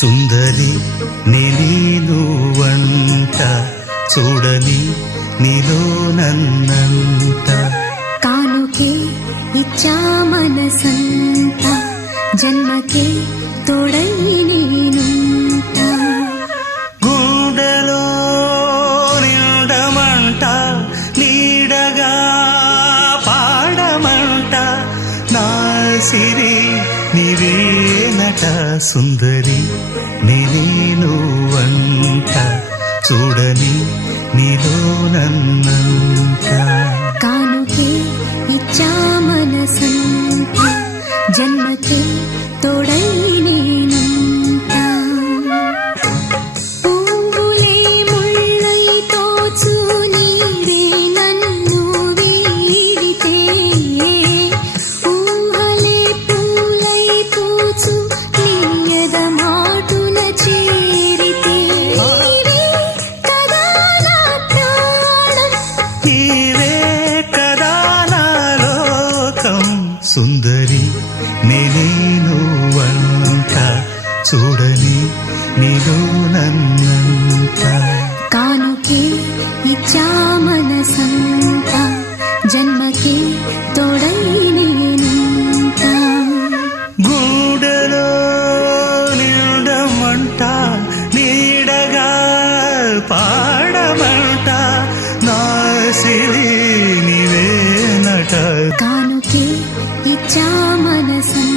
సుందరి నేను వంట చూడని నీలో నన్నంత కానుకే ఇచ్చా మనసంత జన్మకే తోడై నేనుంట గుండెలో నిండమంట నీడగా పాడమంట నా సిరి నీవేనట సుందరి నేను వంట చూడని నీలో నన్నంత కానుకే ఇచ్చా మనసంత జన్మకే తోడై నేనుంట పువ్వులే ముళ్ళై తోచు నీరే నన్ను వీడితే ఊహలే పూలై పూచు నీయద మాటున చేరితే నీవే కదా నా ప్రాణం నీవే కదా నా లోకం సుందరి నేను వంట చూడని నీలో నన్నంత కానుకే ఇచ్చా మనసంత జన్మకే తోడై నేనుంట గూడెలో నిండమంట నీడగా పాడమంట నా సిరి నీవేనట కానుకే ఇచ్చా మనసంత